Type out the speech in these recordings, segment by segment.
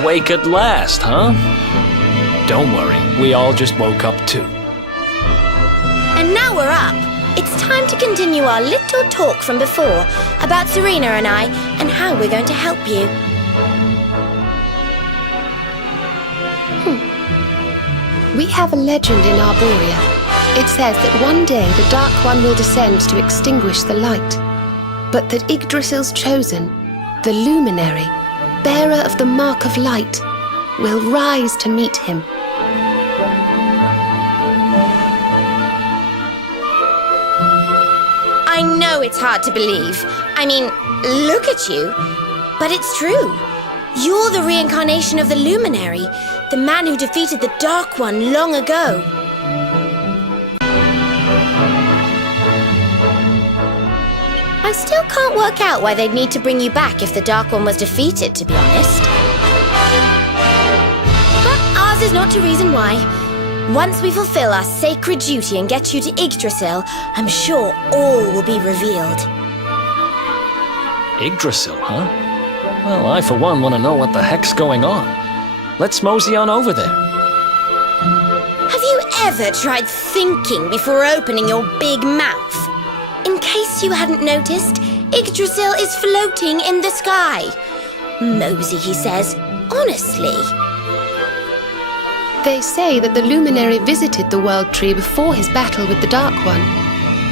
Awake at last, huh? Don't worry, we all just woke up too. And now we're up. It's time to continue our little talk from before about Serena and I and how we're going to help you. We have a legend in Arborea. It says that one day the Dark One will descend to extinguish the light, but that Yggdrasil's chosen, the Luminary, bearer of the mark of light, will rise to meet him. I know it's hard to believe. I mean, look at you. But it's true. You're the reincarnation of the Luminary, the man who defeated the Dark One long ago. I still can't work out why they'd need to bring you back if the Dark One was defeated, to be honest. But ours is not to reason why. Once we fulfill our sacred duty and get you to Yggdrasil, I'm sure all will be revealed. Yggdrasil, huh? Well, I for one want to know what the heck's going on. Let's mosey on over there. Have you ever tried thinking before opening your big mouth? In case you hadn't noticed, Yggdrasil is floating in the sky. Mosey, he says. Honestly. They say that the Luminary visited the World Tree before his battle with the Dark One.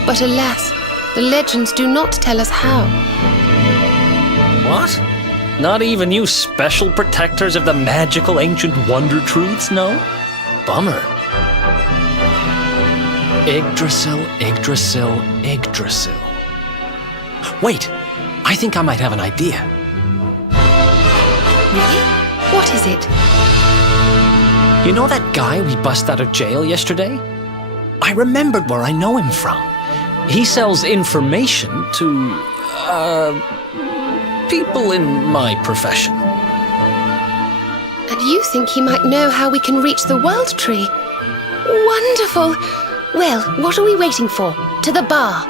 But alas, the legends do not tell us how. What? Not even you special protectors of the magical ancient wonder truths know? Bummer. Yggdrasil, Yggdrasil, Yggdrasil. Wait, I think I might have an idea. Really? What is it? You know that guy we bust out of jail yesterday? I remembered where I know him from. He sells information to, people in my profession. And you think he might know how we can reach the World Tree? Wonderful! Well, what are we waiting for? To the bar!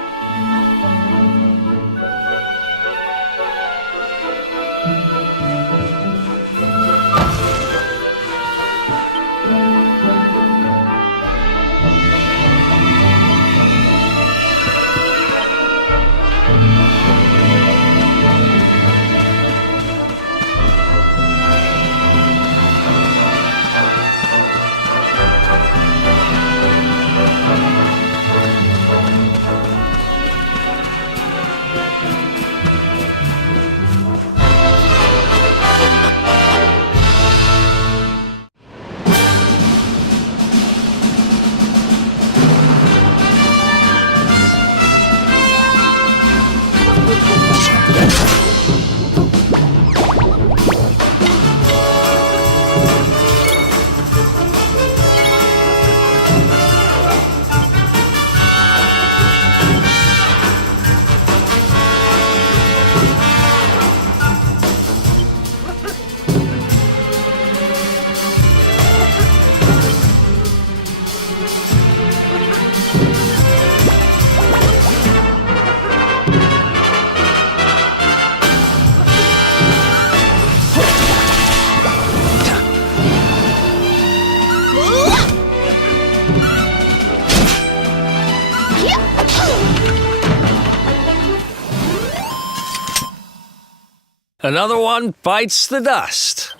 Another one bites the dust.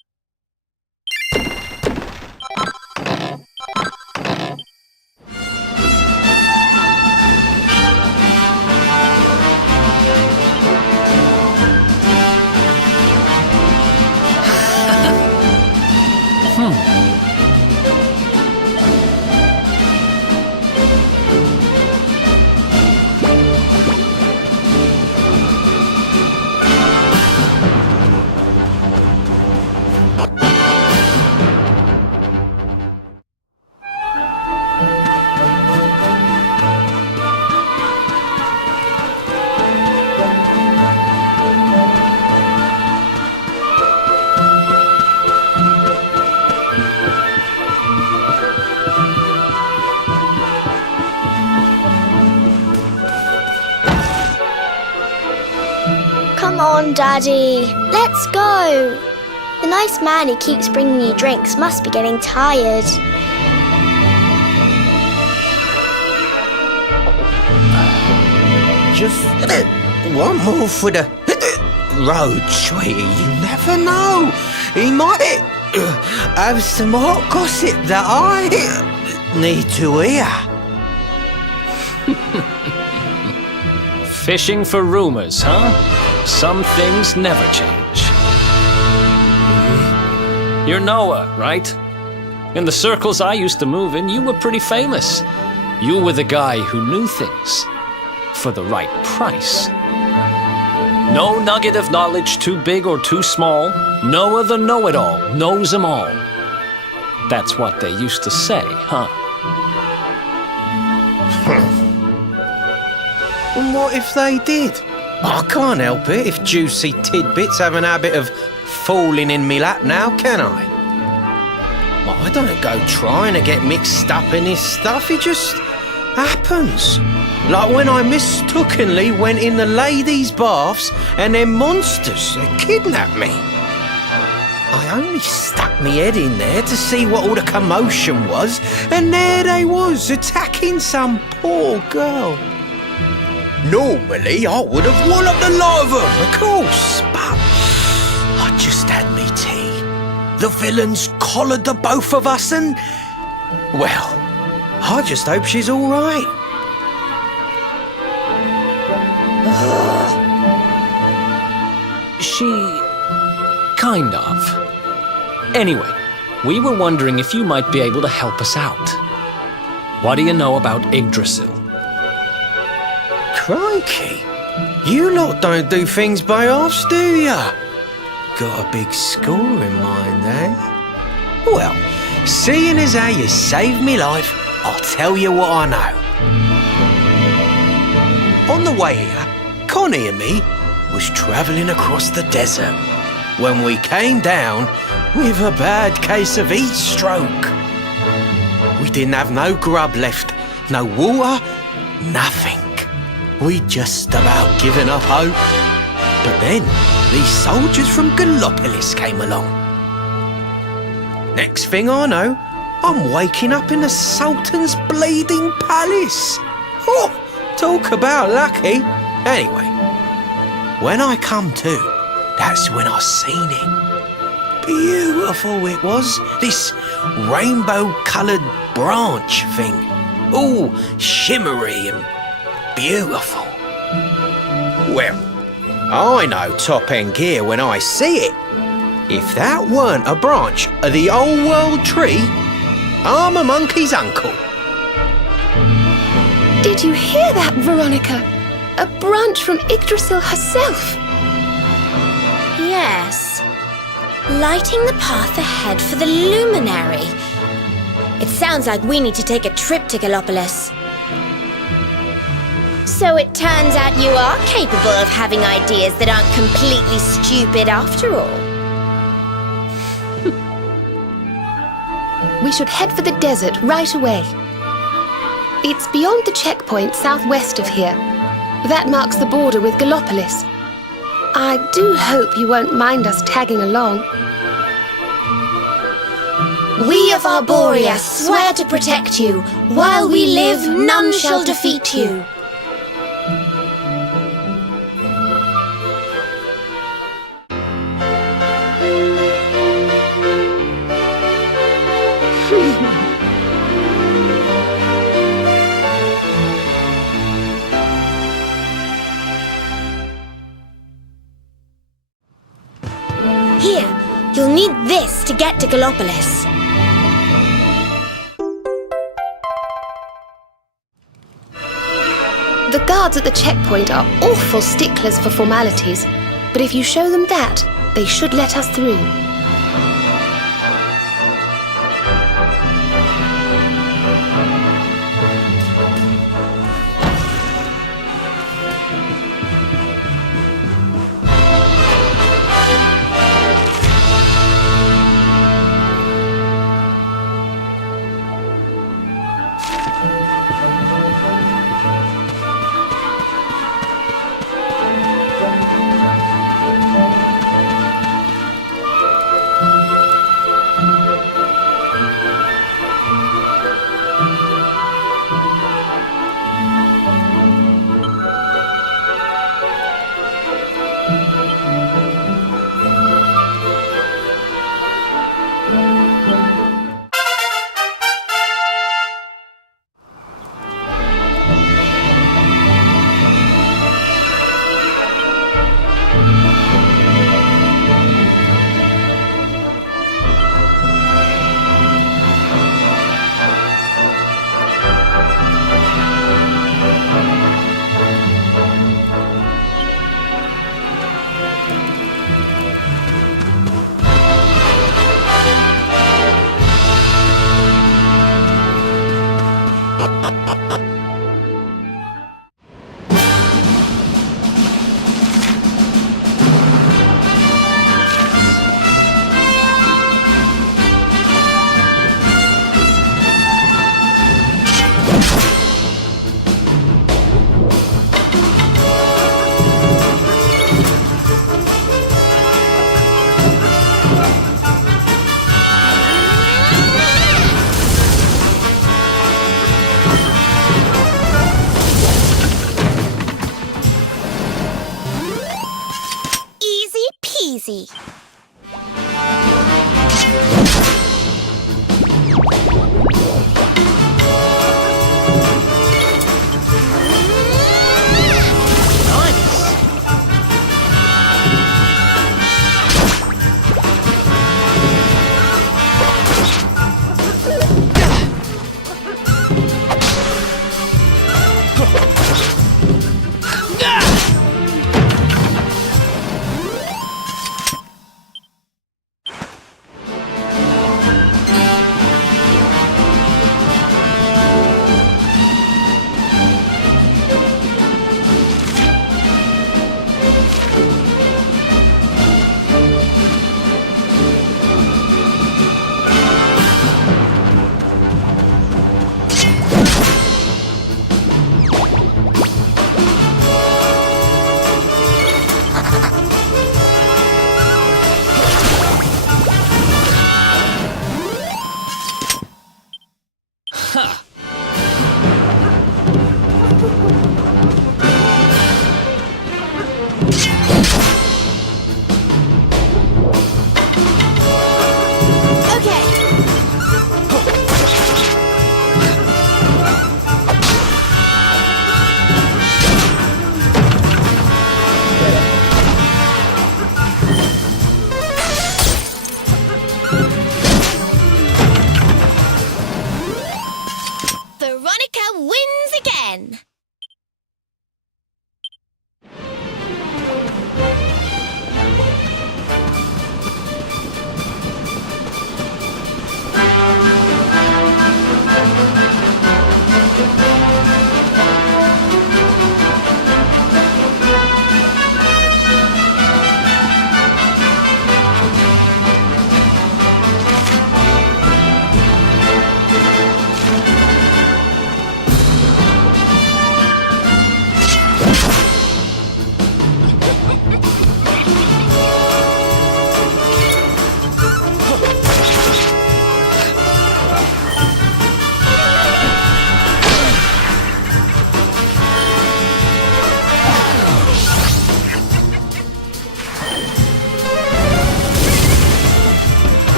Come on, Daddy. Let's go. The nice man who keeps bringing you drinks must be getting tired. Just one more for the road, sweetie. You never know. He might have some hot gossip that I need to hear. Fishing for rumors, huh? Some things never change. You're Noah, right? In the circles I used to move in, you were pretty famous. You were the guy who knew things for the right price. No nugget of knowledge too big or too small. Noah the know-it-all knows them all. That's what they used to say, huh? And what if they did? I can't help it if juicy tidbits have an habit of falling in me lap now, can I? I don't go trying to get mixed up in this stuff, it just happens. Like when I mistakenly went in the ladies' baths and them monsters kidnapped me. I only stuck me head in there to see what all the commotion was, and there they was, attacking some poor girl. Normally, I would have walloped the lot of them, of course, but I just had me tea. The villains collared the both of us and, well, I just hope she's all right. She... kind of. Anyway, we were wondering if you might be able to help us out. What do you know about Yggdrasil? Crikey, you lot don't do things by halves, do ya? Got a big score in mind, eh? Well, seeing as how you saved me life, I'll tell you what I know. On the way here, Connie and me was travelling across the desert when we came down with a bad case of heat stroke. We didn't have no grub left, no water, nothing. We'd just about given up hope. But then these soldiers from Gallopolis came along. Next thing I know, I'm waking up in the Sultan's bleeding palace. Oh, talk about lucky. Anyway, when I come to, that's when I seen it. Beautiful it was, this rainbow-coloured branch thing. All shimmery and beautiful. Well, I know top-end gear when I see it. If that weren't a branch of the old world tree, I'm a monkey's uncle. Did you hear that, Veronica? A branch from Yggdrasil herself. Yes. Lighting the path ahead for the Luminary. It sounds like we need to take a trip to Gallopolis. So it turns out you are capable of having ideas that aren't completely stupid after all. We should head for the desert right away. It's beyond the checkpoint southwest of here. That marks the border with Gallopolis. I do hope you won't mind us tagging along. We of Arborea swear to protect you. While we live, none shall defeat you. Here, you'll need this to get to Gallopolis. The guards at the checkpoint are awful sticklers for formalities, but if you show them that, they should let us through. easy.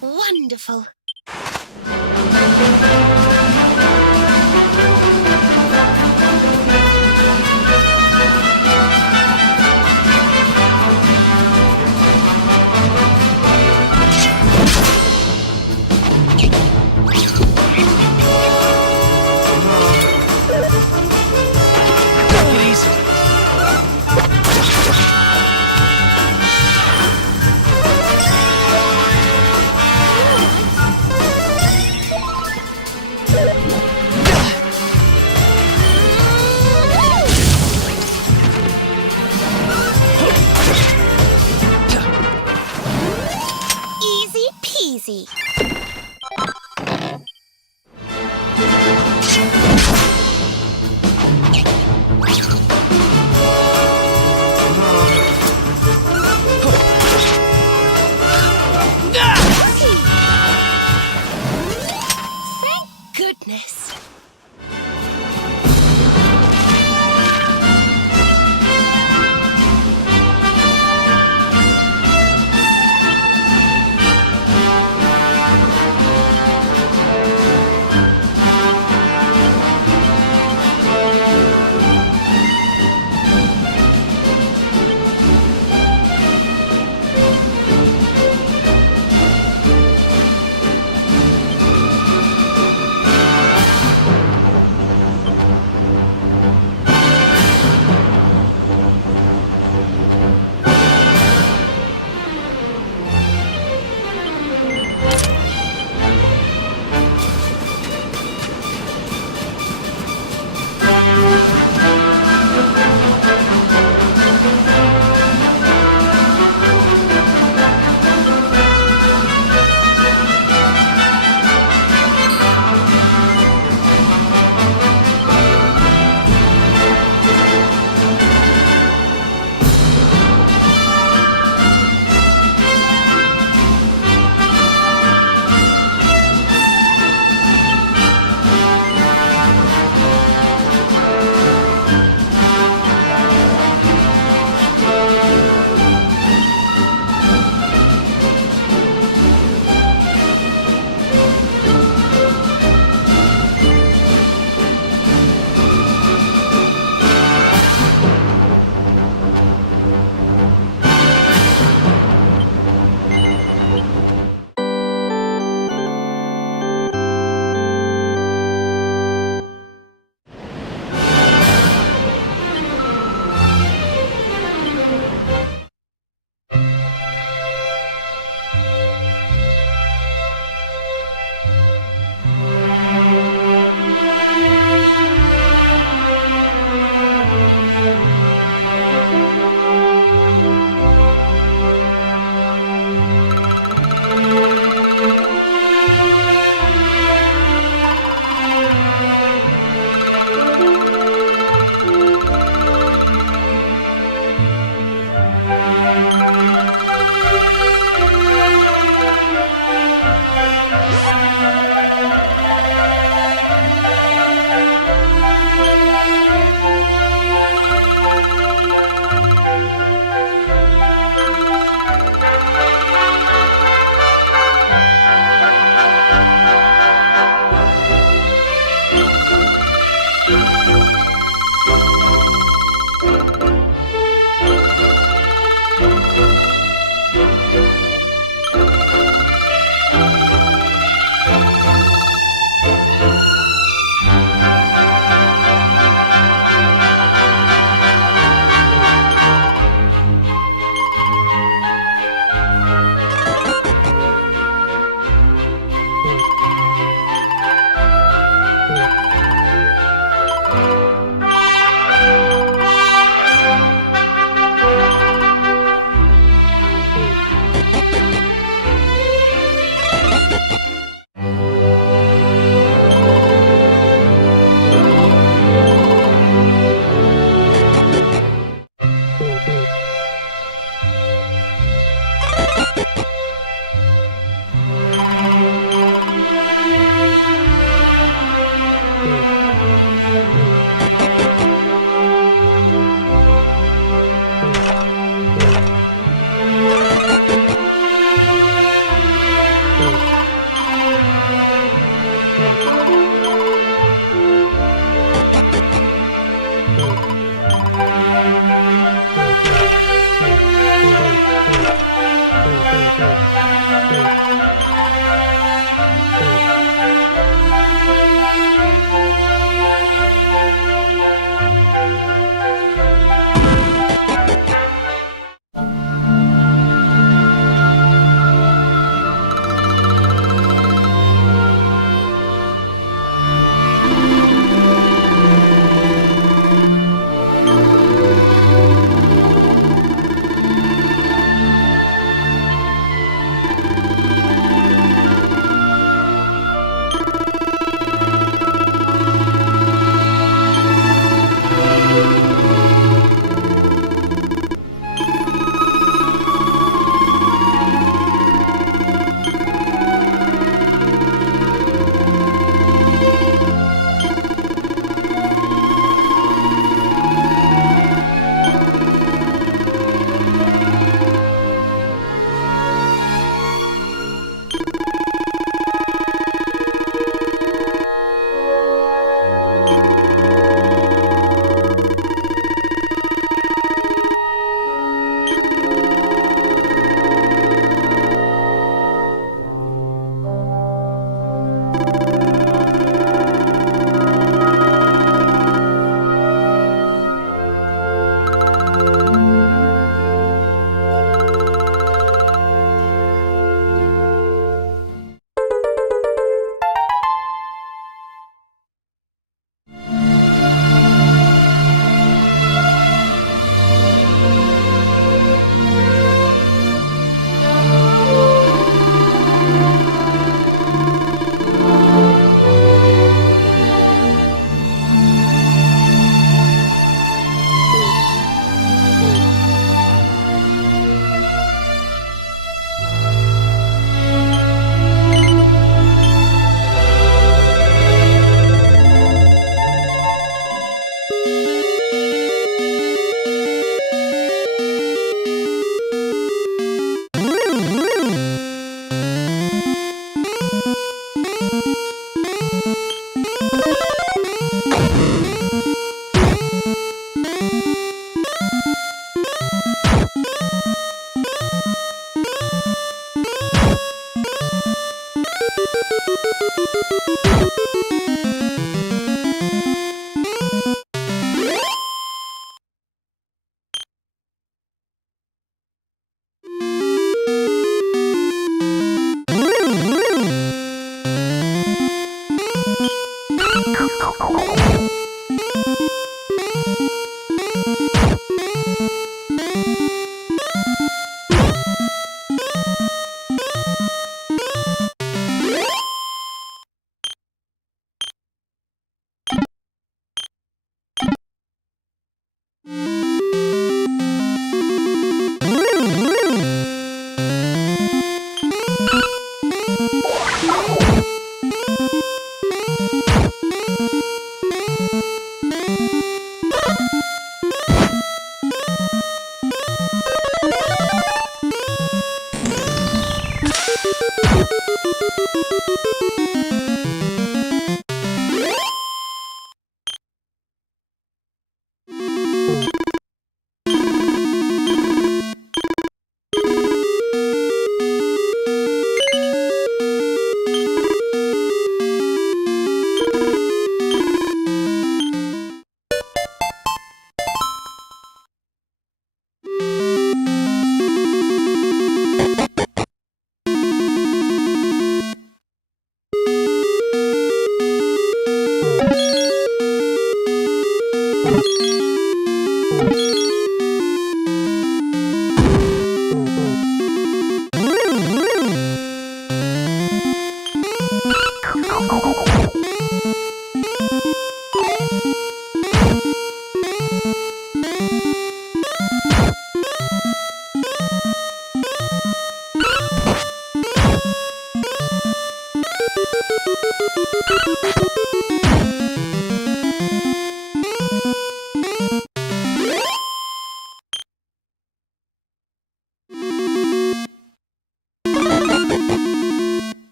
Wonderful.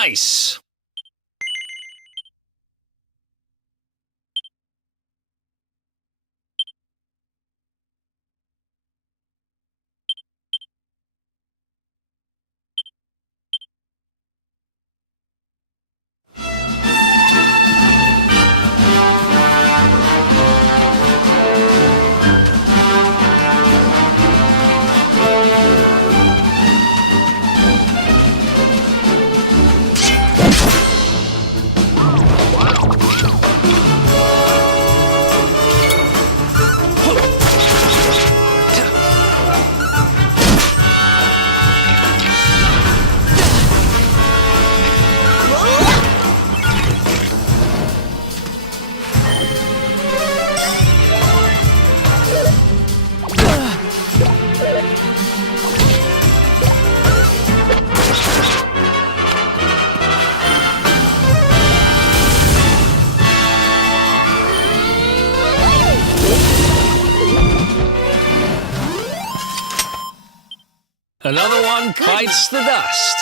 Nice! Another one bites the dust.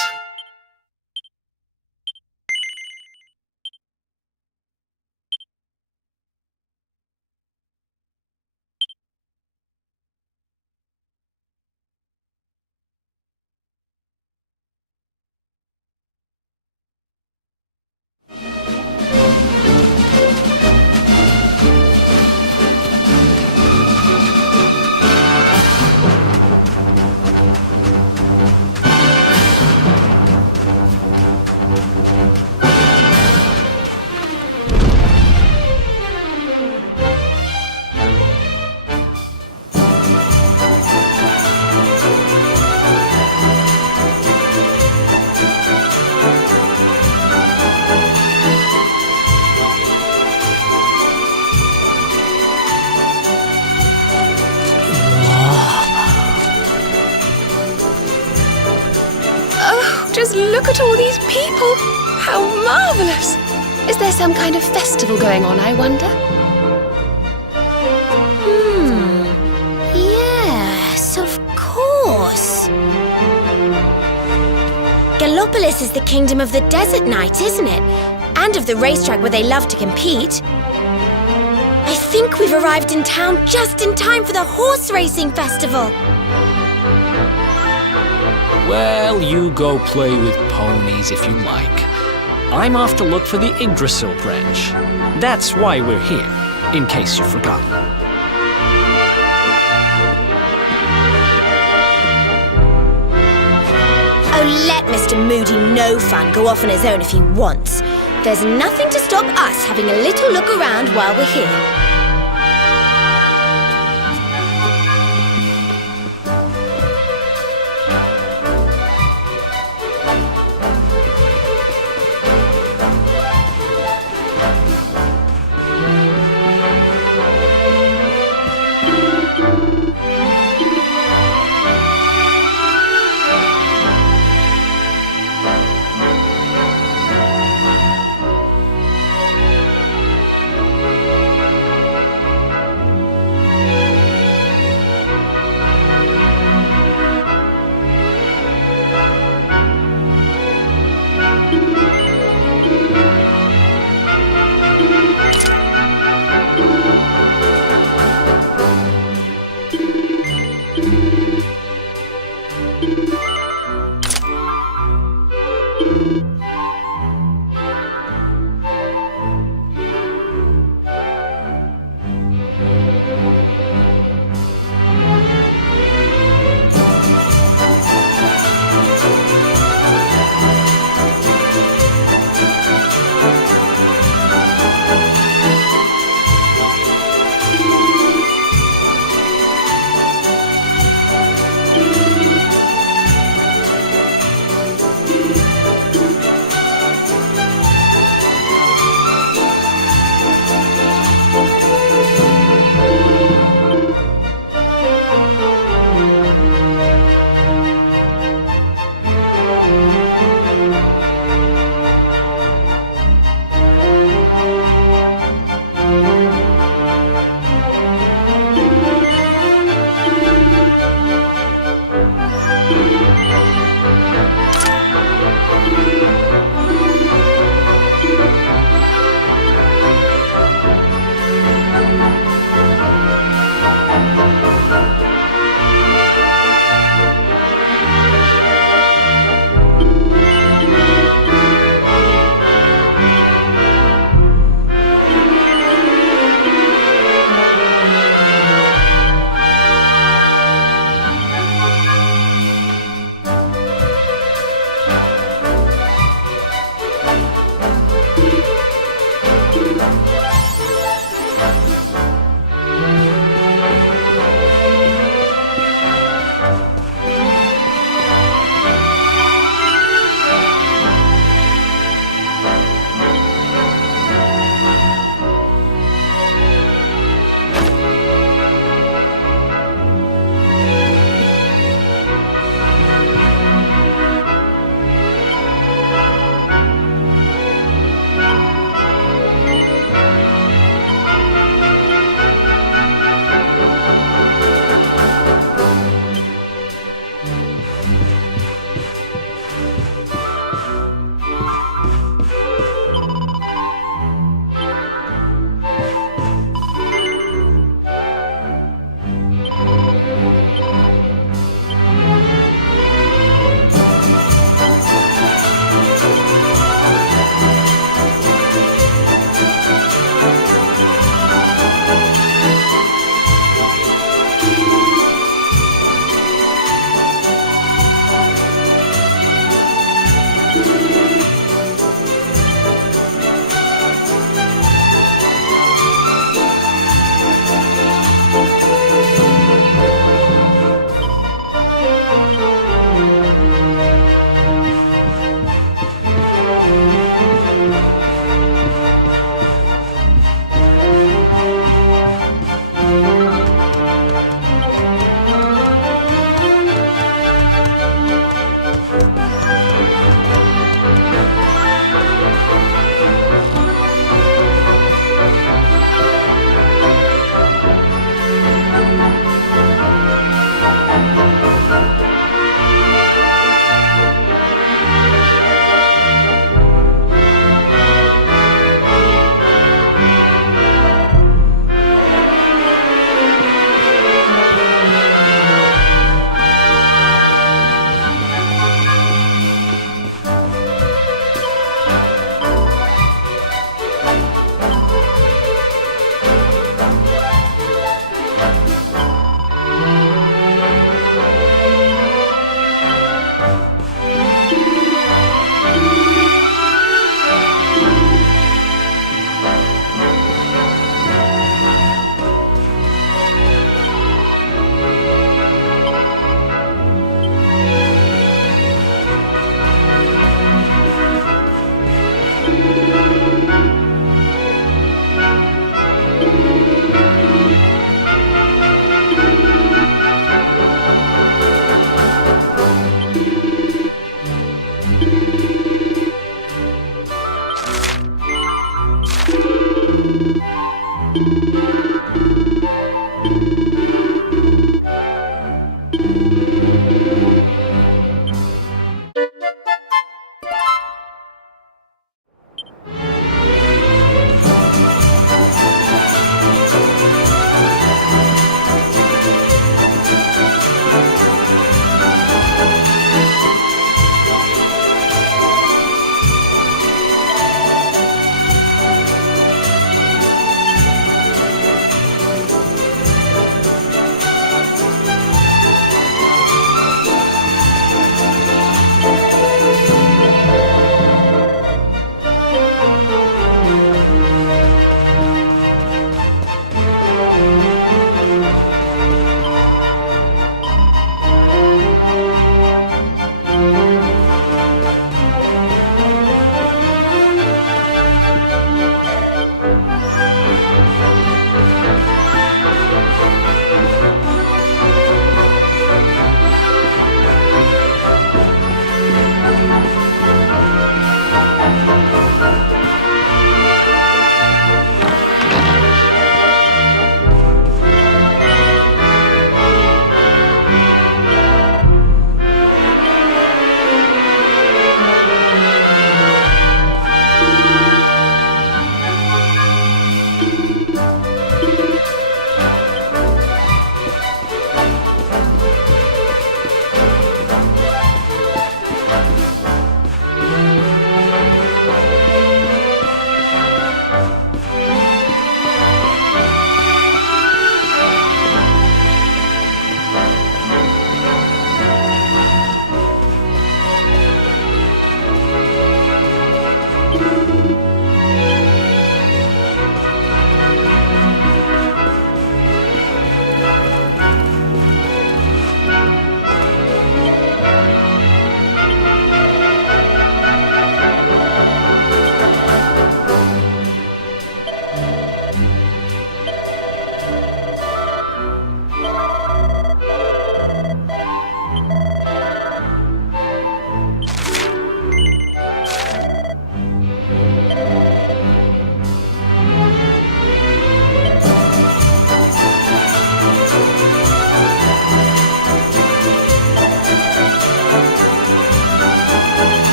Just look at all these people! How marvellous! Is there some kind of festival going on, I wonder? Yes, of course. Gallopolis is the kingdom of the desert knight, isn't it? And of the racetrack where they love to compete. I think we've arrived in town just in time for the horse racing festival. Well, you go play with ponies if you like. I'm off to look for the Yggdrasil branch. That's why we're here, in case you've forgotten. Oh, let Mr. Moody No Fun go off on his own if he wants. There's nothing to stop us having a little look around while we're here.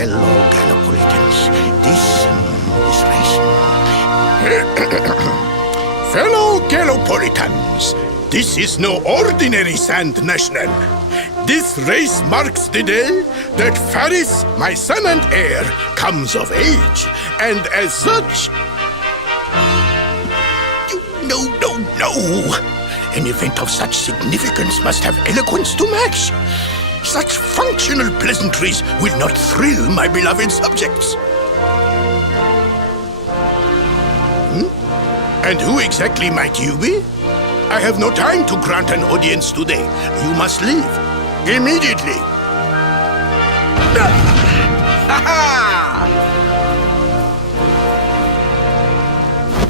fellow Gallipolitans, this race... Fellow Gallipolitans, this is no ordinary Sand National. This race marks the day that Faris, my son and heir, comes of age. And as such... No. An event of such significance must have eloquence to match. Such functional pleasantries will not thrill my beloved subjects. And who exactly might you be? I have no time to grant an audience today. You must leave. Immediately.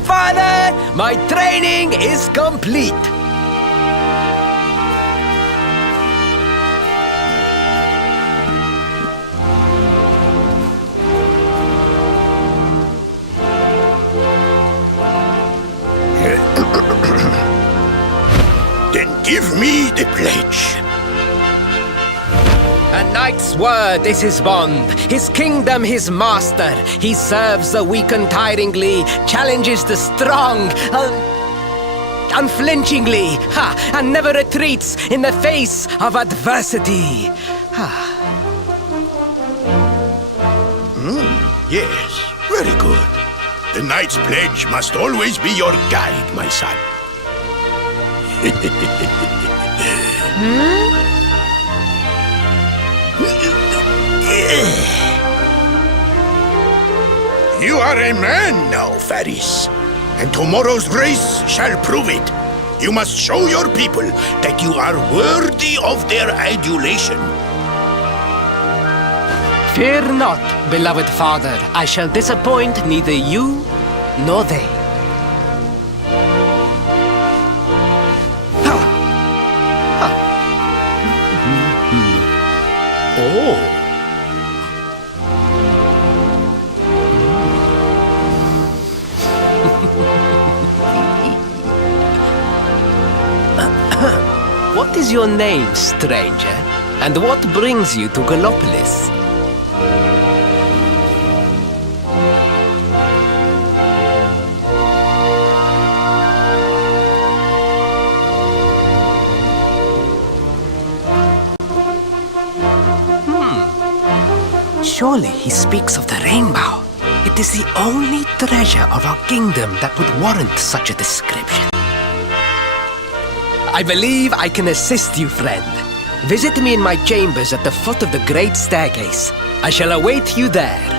Father, my training is complete. Then give me the pledge. A knight's word is his bond, his kingdom his master. He serves the weak untiringly, challenges the strong unflinchingly, and never retreats in the face of adversity. Yes, very good. The knight's pledge must always be your guide, my son. You are a man now, Faris. And tomorrow's race shall prove it. You must show your people that you are worthy of their adulation. Fear not, beloved father. I shall disappoint neither you nor they. What is your name, stranger? And what brings you to Gallopolis? Surely he speaks of the rainbow. It is the only treasure of our kingdom that would warrant such a description. I believe I can assist you, friend. Visit me in my chambers at the foot of the great staircase. I shall await you there.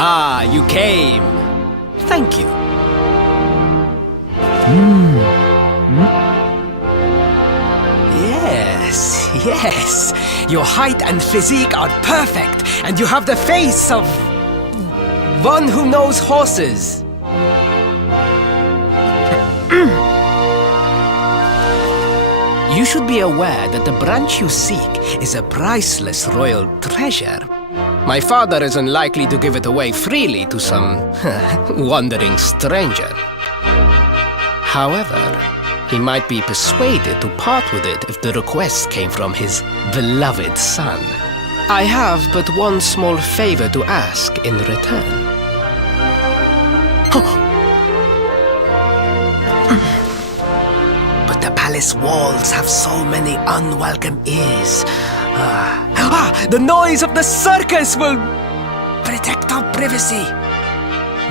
Ah, you came. Thank you. Yes, Yes, your height and physique are perfect, and you have the face of one who knows horses. You should be aware that the branch you seek is a priceless royal treasure. My father is unlikely to give it away freely to some wandering stranger. However, he might be persuaded to part with it if the request came from his beloved son. I have but one small favor to ask in return. But the palace walls have so many unwelcome ears. The noise of the circus will protect our privacy.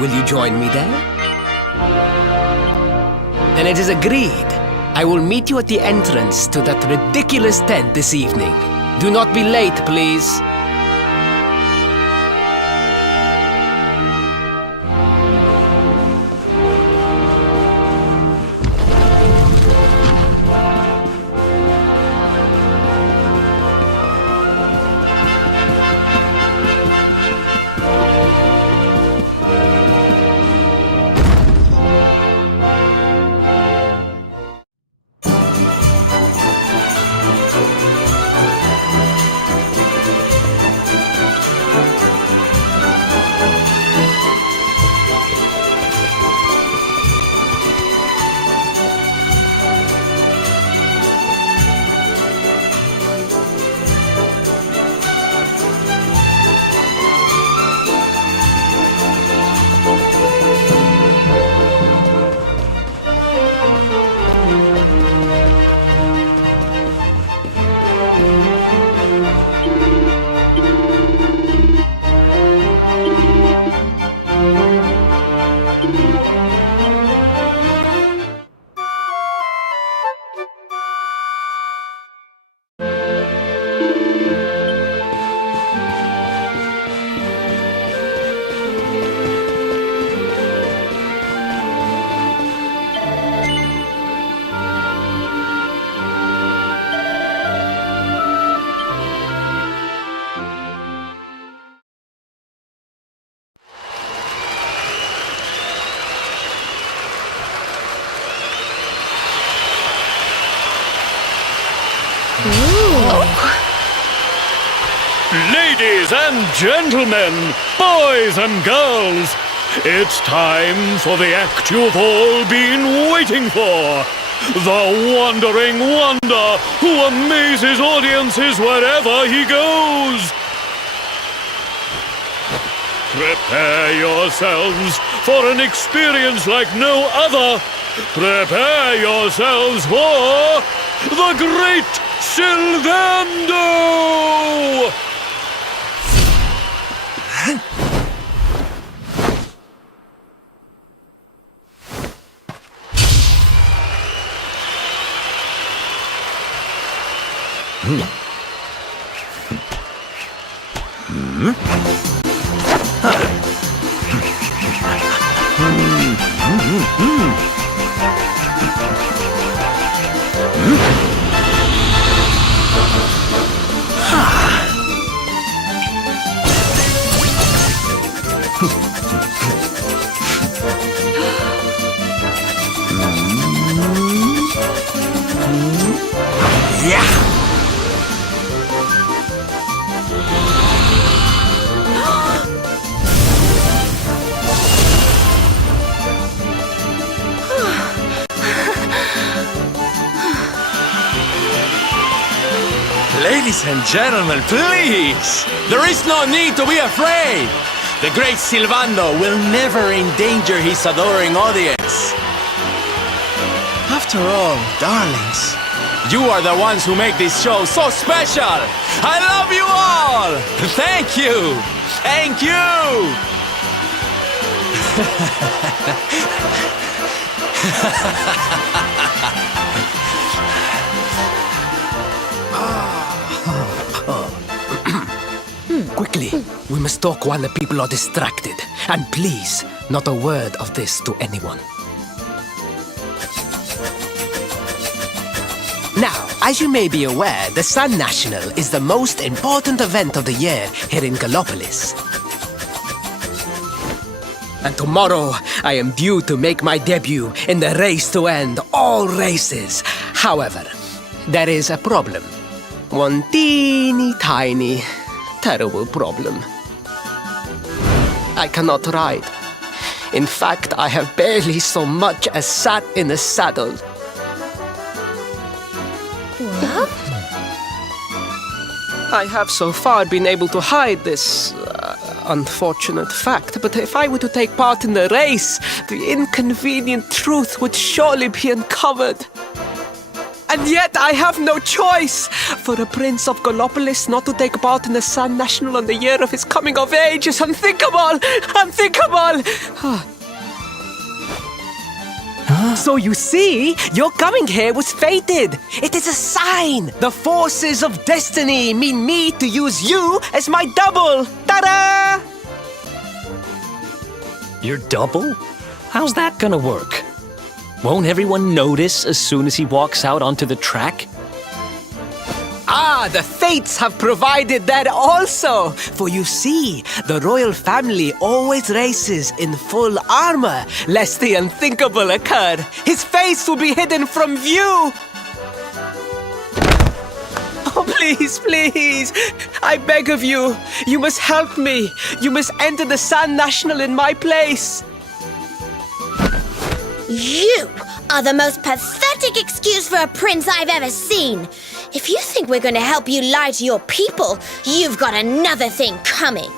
Will you join me there? Then it is agreed. I will meet you at the entrance to that ridiculous tent this evening. Do not be late, please. Ladies and gentlemen, boys and girls, it's time for the act you've all been waiting for. The wandering wonder who amazes audiences wherever he goes. Prepare yourselves for an experience like no other. Prepare yourselves for the Great Sylvando! Ladies and gentlemen, please! There is no need to be afraid! The great Sylvando will never endanger his adoring audience. After all, darlings, you are the ones who make this show so special! I love you all! Thank you! Thank you! Quickly, we must talk while the people are distracted. And please, not a word of this to anyone. Now, As you may be aware, the Sun National is the most important event of the year here in Gallopolis. And tomorrow, I am due to make my debut in the race to end all races. However, there is a problem. One teeny tiny, terrible problem. I cannot ride. In fact, I have barely so much as sat in the saddle. What? I have so far been able to hide this unfortunate fact, but if I were to take part in the race, the inconvenient truth would surely be uncovered. And yet I have no choice. For a prince of Gallopolis not to take part in the Sun National on the year of his coming of age is unthinkable! Unthinkable! So you see, your coming here was fated. It is a sign. The forces of destiny mean me to use you as my double. Ta-da! Your double? How's that gonna work? Won't everyone notice as soon as he walks out onto the track? Ah, the fates have provided that also. For you see, the royal family always races in full armor, lest the unthinkable occur. His face will be hidden from view. Oh, please, please, I beg of you, you must help me. You must enter the Sun National in my place. You are the most pathetic excuse for a prince I've ever seen. If you think we're going to help you lie to your people, you've got another thing coming.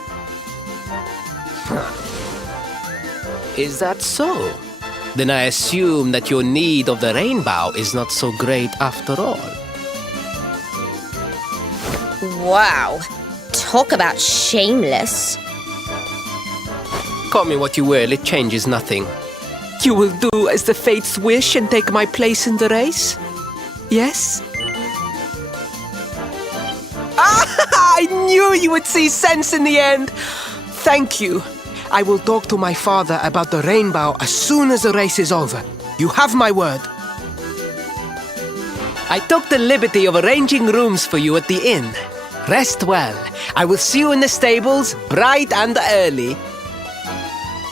Is that so? Then I assume that your need of the rainbow is not so great after all. Wow. Talk about shameless. Call me what you will, it changes nothing. You will do as the fates wish and take my place in the race? Yes? I knew you would see sense in the end! Thank you. I will talk to my father about the rainbow as soon as the race is over. You have my word. I took the liberty of arranging rooms for you at the inn. Rest well. I will see you in the stables, bright and early.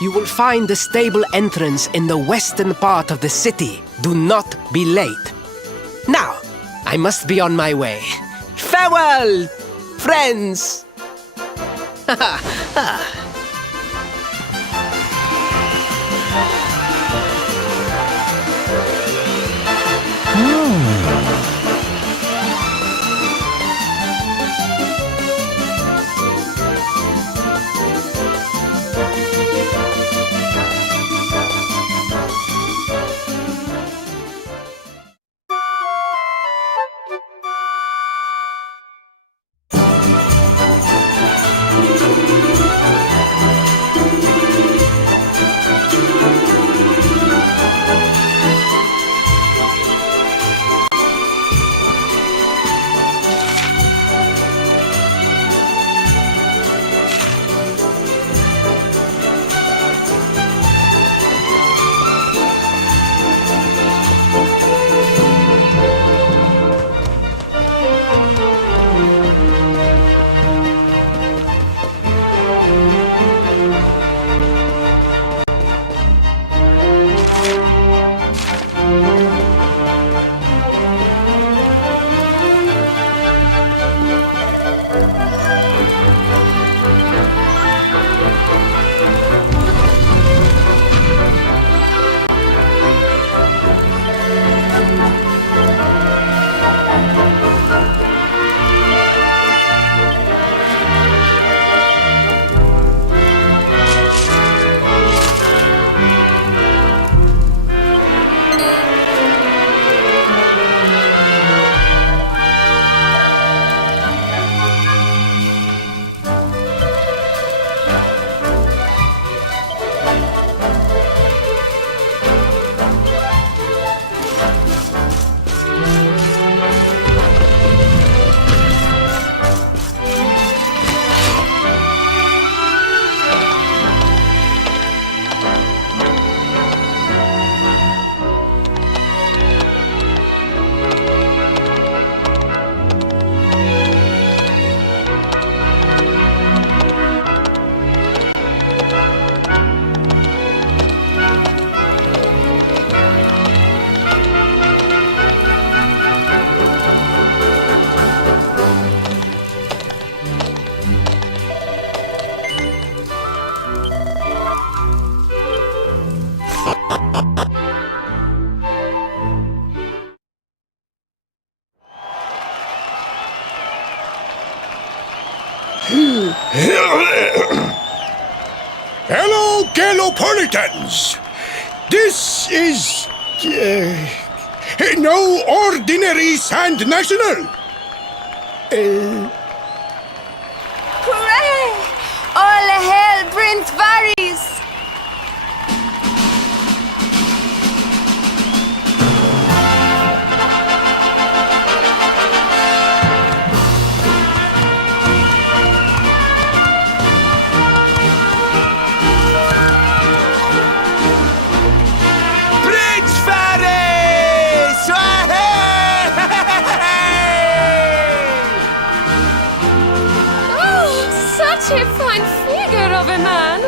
You will find the stable entrance in the western part of the city. Do not be late. Now, I must be on my way. Farewell, friends! Hello, Galopolitans! This is... no ordinary Sand National! Hooray! All hail Prince Varys! Such a fine figure of a man.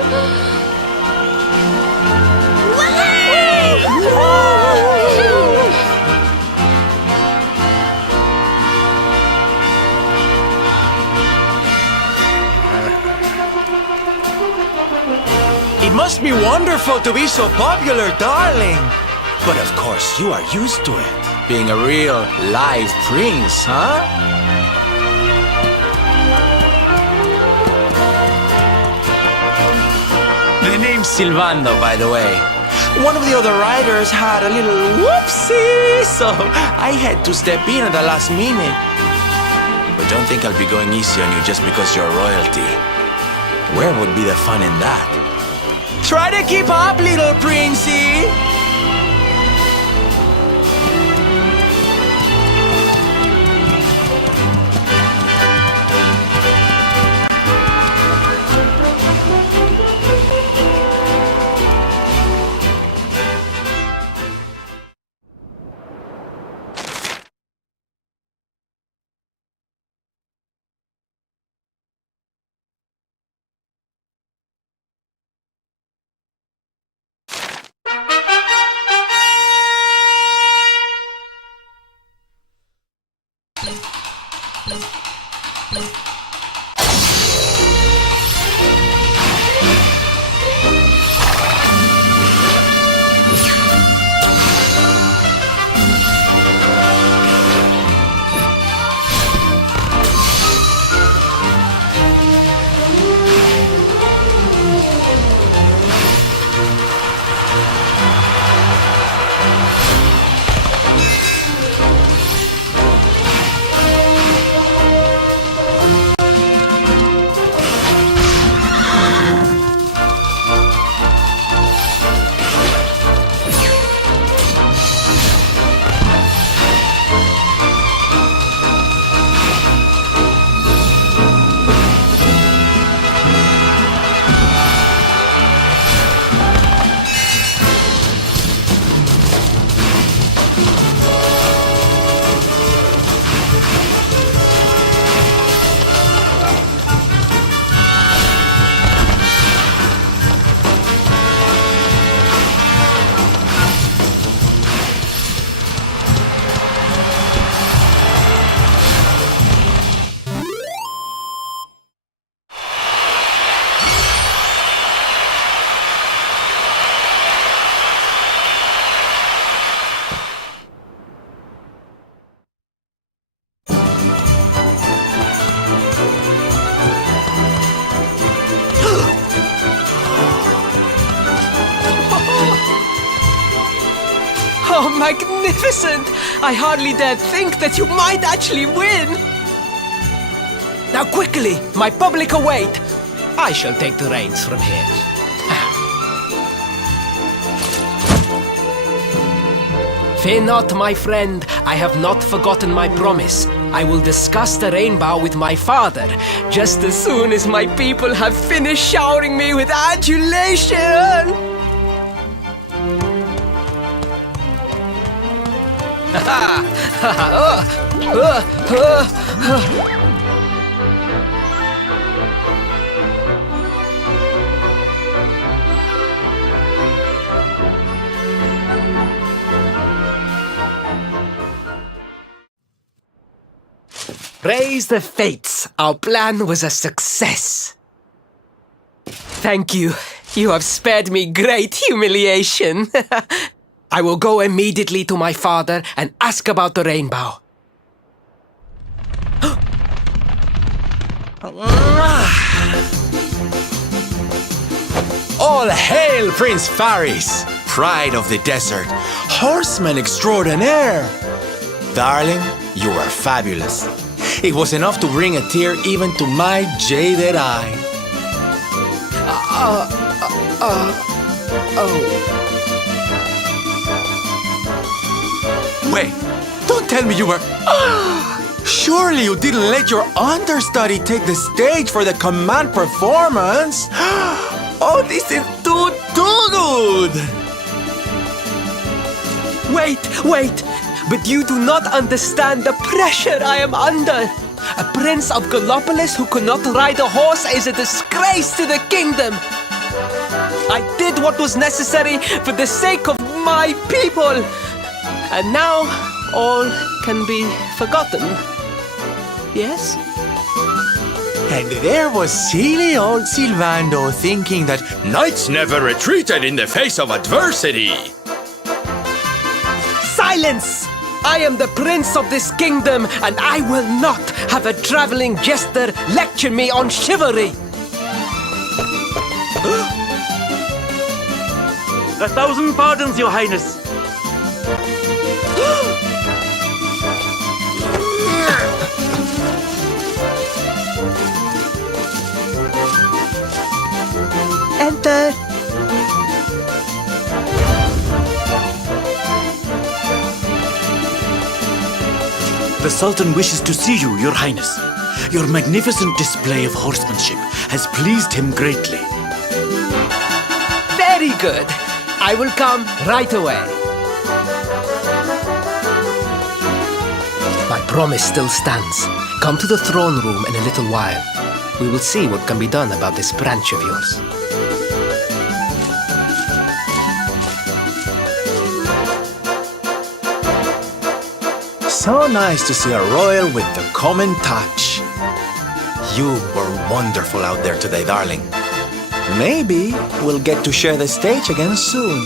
It must be wonderful to be so popular, darling. But of course, you are used to it. Being a real live prince, huh? The name's Silvando, by the way. One of the other riders had a little whoopsie, so I had to step in at the last minute. But don't think I'll be going easy on you just because you're royalty. Where would be the fun in that? Try to keep up, little princey! Oh, magnificent! I hardly dared think that you might actually win! Now quickly, my public await! I shall take the reins from here. Fear not, my friend. I have not forgotten my promise. I will discuss the rainbow with my father, just as soon as my people have finished showering me with adulation! Praise the fates! Our plan was a success! Thank you. You have spared me great humiliation. I will go immediately to my father and ask about the rainbow. All hail Prince Faris, pride of the desert, horseman extraordinaire. Darling, you are fabulous. It was enough to bring a tear even to my jaded eye. Wait, don't tell me you were... Surely you didn't let your understudy take the stage for the command performance? Oh, this is too good! Wait! But you do not understand the pressure I am under. A prince of Gallopolis who could not ride a horse is a disgrace to the kingdom. I did what was necessary for the sake of my people. And now all can be forgotten. Yes? And there was silly old Silvando thinking that knights never retreated in the face of adversity. Silence! I am the prince of this kingdom, and I will not have a traveling jester lecture me on chivalry. 1,000 pardons, Your Highness. Enter. The Sultan wishes to see you, Your Highness. Your magnificent display of horsemanship has pleased him greatly. Very good. I will come right away. My promise still stands. Come to the throne room in a little while. We will see what can be done about this branch of yours. So nice to see a royal with the common touch. You were wonderful out there today, darling. Maybe we'll get to share the stage again soon.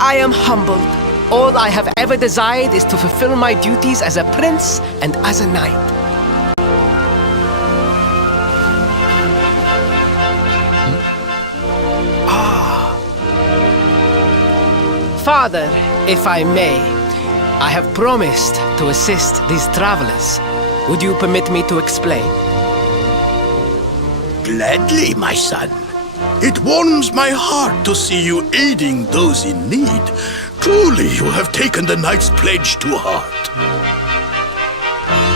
I am humbled. All I have ever desired is to fulfill my duties as a prince and as a knight. Father, if I may, I have promised to assist these travelers. Would you permit me to explain? Gladly, my son. It warms my heart to see you aiding those in need. Truly, you have taken the knight's pledge to heart.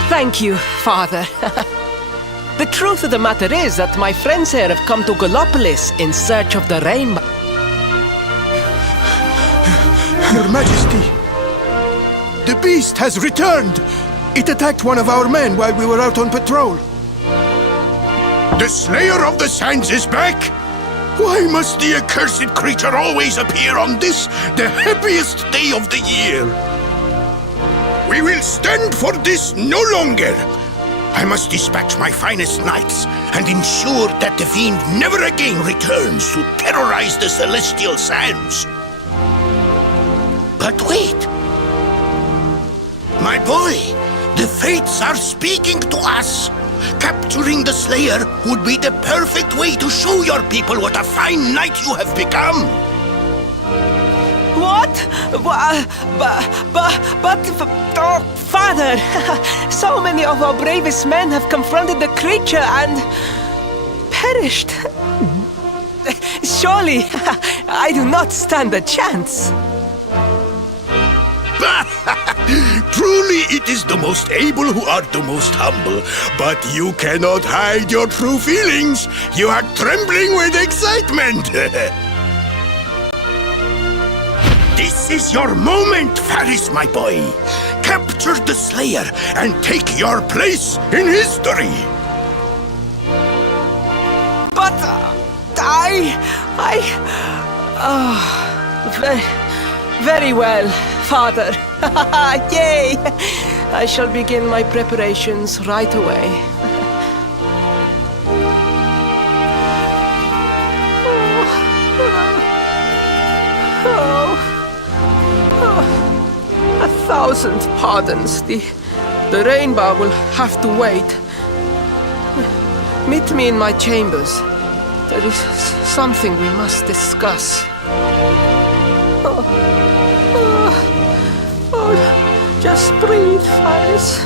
Thank you, Father. The truth of the matter is that my friends here have come to Gallopolis in search of the rainbow. Your Majesty, the beast has returned. It attacked one of our men while we were out on patrol. The Slayer of the Sands is back! Why must the accursed creature always appear on this, the happiest day of the year? We will stand for this no longer. I must dispatch my finest knights and ensure that the fiend never again returns to terrorize the celestial sands. But wait! My boy, the fates are speaking to us. Capturing the Slayer would be the perfect way to show your people what a fine knight you have become. What? Oh, Father, so many of our bravest men have confronted the creature and perished. Surely, I do not stand a chance. Truly, it is the most able who are the most humble. But you cannot hide your true feelings. You are trembling with excitement. This is your moment, Faris, my boy. Capture the Slayer and take your place in history. But very well, Father. Yay! I shall begin my preparations right away. A thousand pardons. The rainbow will have to wait. Meet me in my chambers. There is something we must discuss. Just breathe, Faris.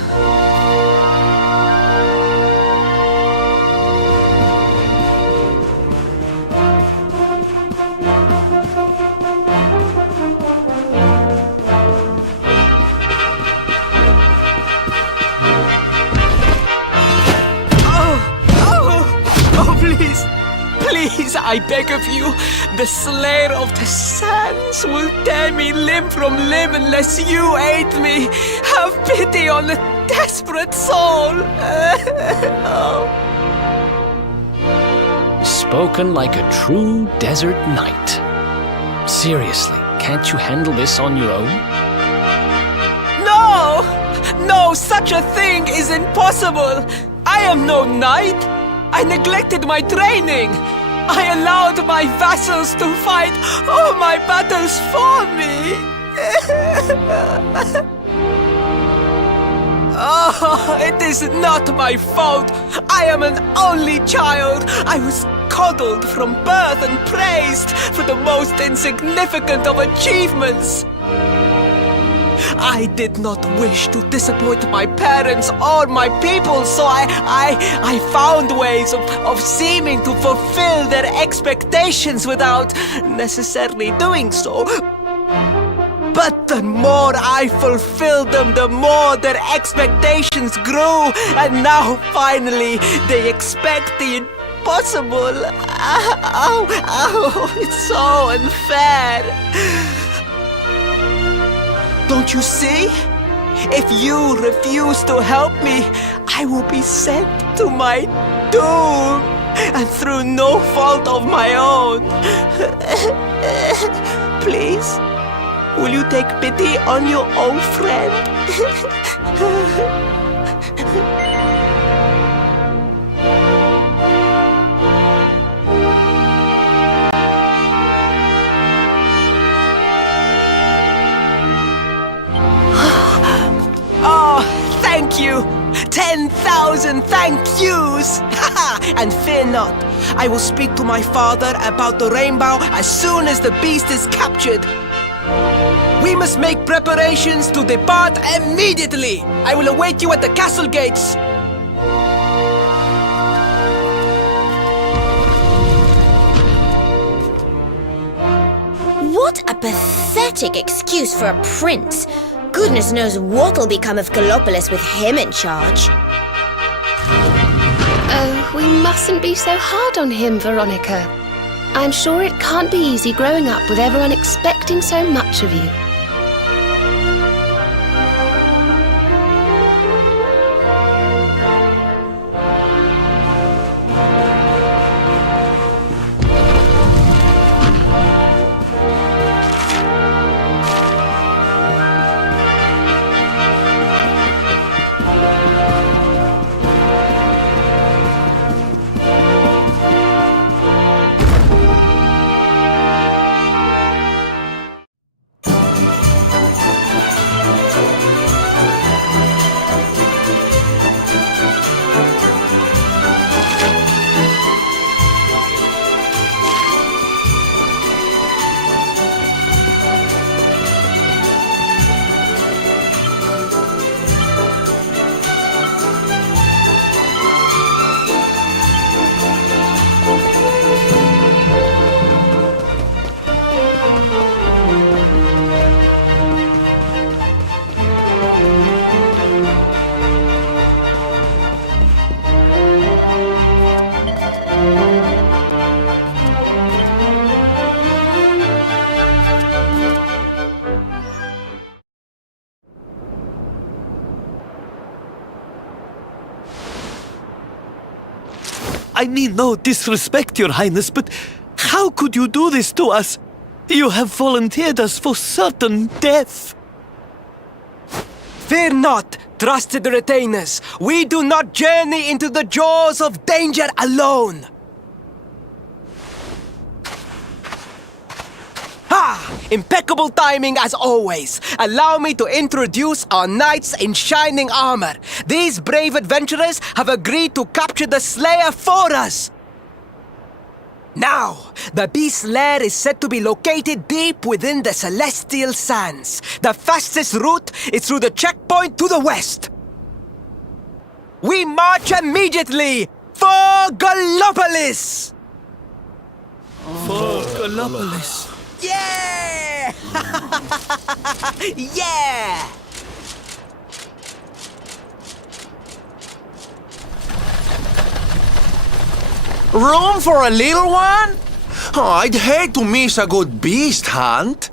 Please, I beg of you, the Slayer of the Sands will tear me limb from limb unless you aid me. Have pity on a desperate soul. Spoken like a true desert knight. Seriously, can't you handle this on your own? No, such a thing is impossible. I am no knight. I neglected my training. I allowed my vassals to fight all my battles for me. Oh, it is not my fault. I am an only child. I was coddled from birth and praised for the most insignificant of achievements. I did not wish to disappoint my parents or my people, so I found ways of seeming to fulfill their expectations without necessarily doing so. But the more I fulfilled them, the more their expectations grew, and now finally they expect the impossible. It's so unfair. Don't you see? If you refuse to help me, I will be sent to my doom, and through no fault of my own. Please, will you take pity on your old friend? Thank you! 10,000 thank yous! And fear not, I will speak to my father about the rainbow as soon as the beast is captured. We must make preparations to depart immediately! I will await you at the castle gates! What a pathetic excuse for a prince. Goodness knows what'll become of Gallopolis with him in charge. Oh, we mustn't be so hard on him, Veronica. I'm sure it can't be easy growing up with everyone expecting so much of you. I mean no disrespect, Your Highness, but how could you do this to us? You have volunteered us for certain death. Fear not, trusted retainers. We do not journey into the jaws of danger alone. Ha! Impeccable timing as always. Allow me to introduce our knights in shining armor. These brave adventurers have agreed to capture the Slayer for us. Now, the beast's lair is said to be located deep within the Celestial Sands. The fastest route is through the checkpoint to the west. We march immediately for Gallopolis! For Gallopolis. Yeah! Yeah! Room for a little one? Oh, I'd hate to miss a good beast hunt.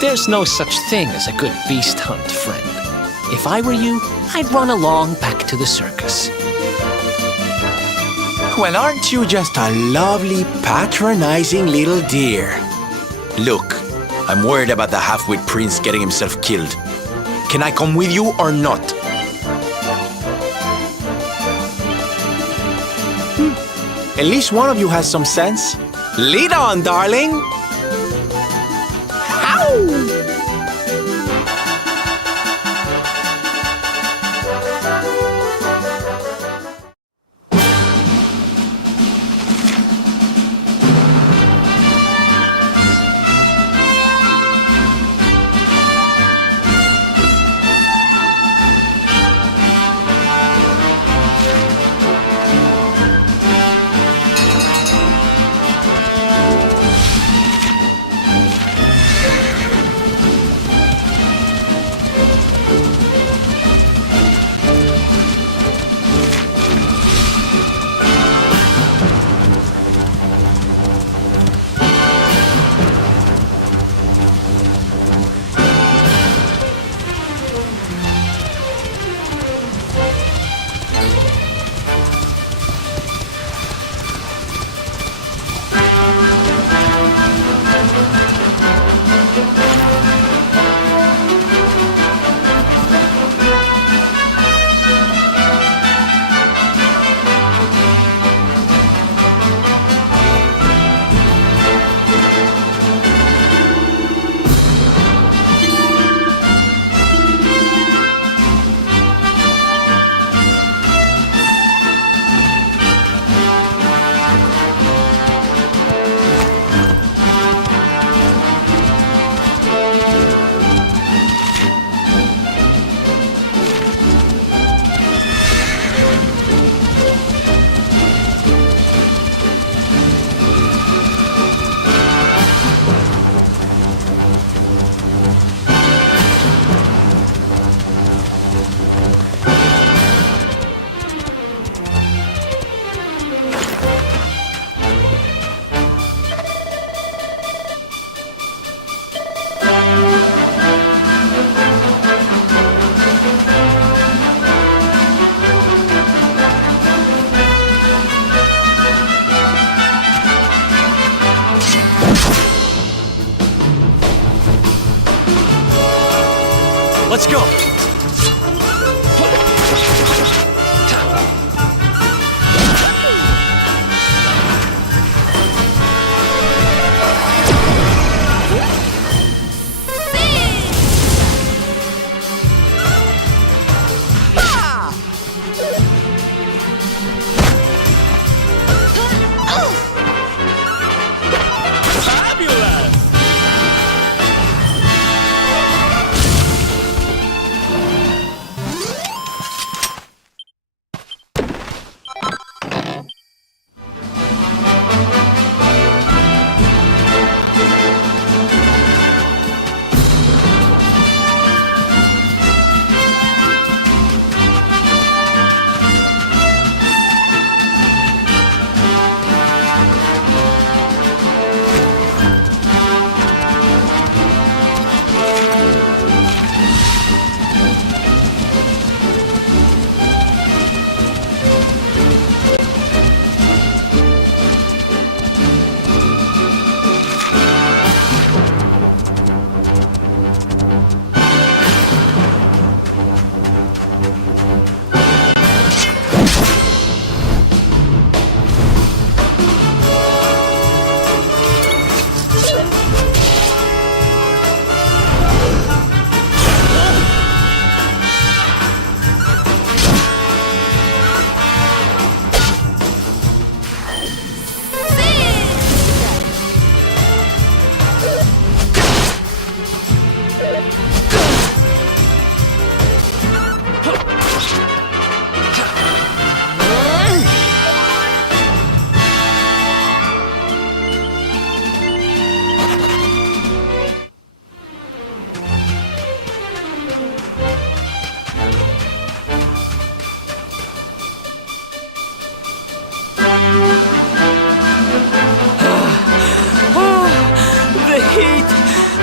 There's no such thing as a good beast hunt, friend. If I were you, I'd run along back to the circus. Well, aren't you just a lovely, patronizing little dear? Look, I'm worried about the half-wit prince getting himself killed. Can I come with you or not? At least one of you has some sense. Lead on, darling! Ow!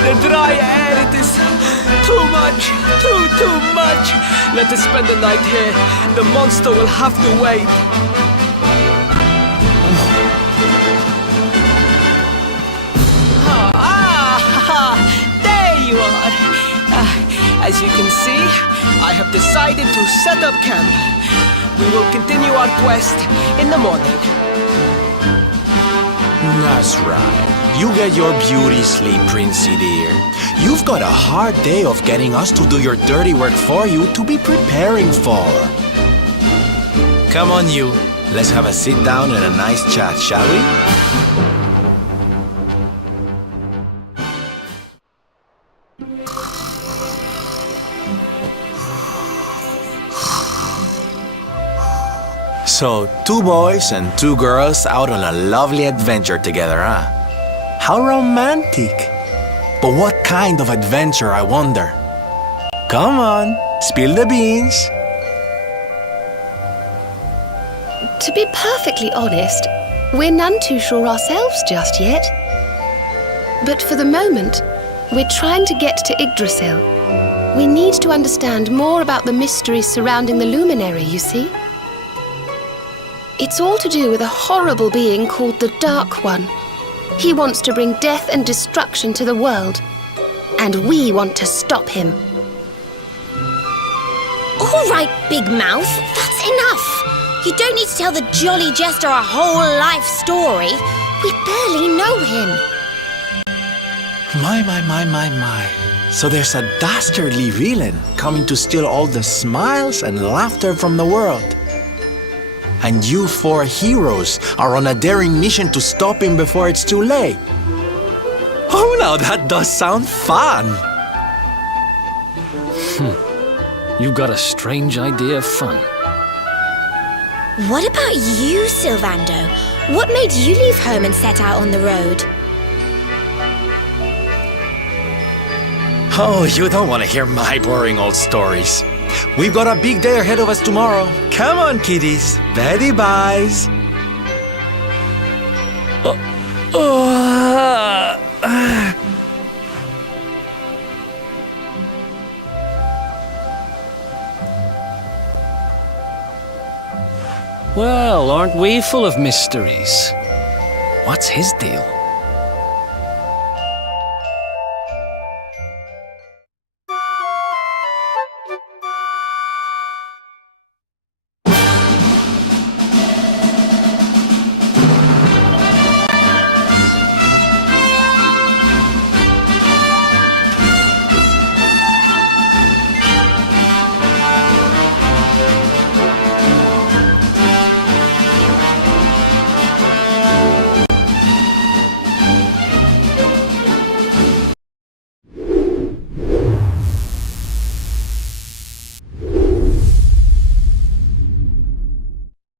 The dry air, it is too much, too much. Let us spend the night here. The monster will have to wait. There you are. As you can see, I have decided to set up camp. We will continue our quest in the morning. That's right. You get your beauty sleep, Princey dear. You've got a hard day of getting us to do your dirty work for you to be preparing for. Come on, you. Let's have a sit down and a nice chat, shall we? So, 2 boys and 2 girls out on a lovely adventure together, huh? How romantic! But what kind of adventure, I wonder? Come on, spill the beans. To be perfectly honest, we're none too sure ourselves just yet. But for the moment, we're trying to get to Yggdrasil. We need to understand more about the mysteries surrounding the Luminary, you see. It's all to do with a horrible being called the Dark One. He wants to bring death and destruction to the world. And we want to stop him. All right, Big Mouth, that's enough. You don't need to tell the jolly jester a whole life story. We barely know him. My. So there's a dastardly villain coming to steal all the smiles and laughter from the world. And you 4 heroes are on a daring mission to stop him before it's too late. Oh, now that does sound fun. You got a strange idea of fun. What about you, Sylvando? What made you leave home and set out on the road? Oh, you don't want to hear my boring old stories. We've got a big day ahead of us tomorrow. Come on, kiddies. Betty buys. Well, aren't we full of mysteries? What's his deal?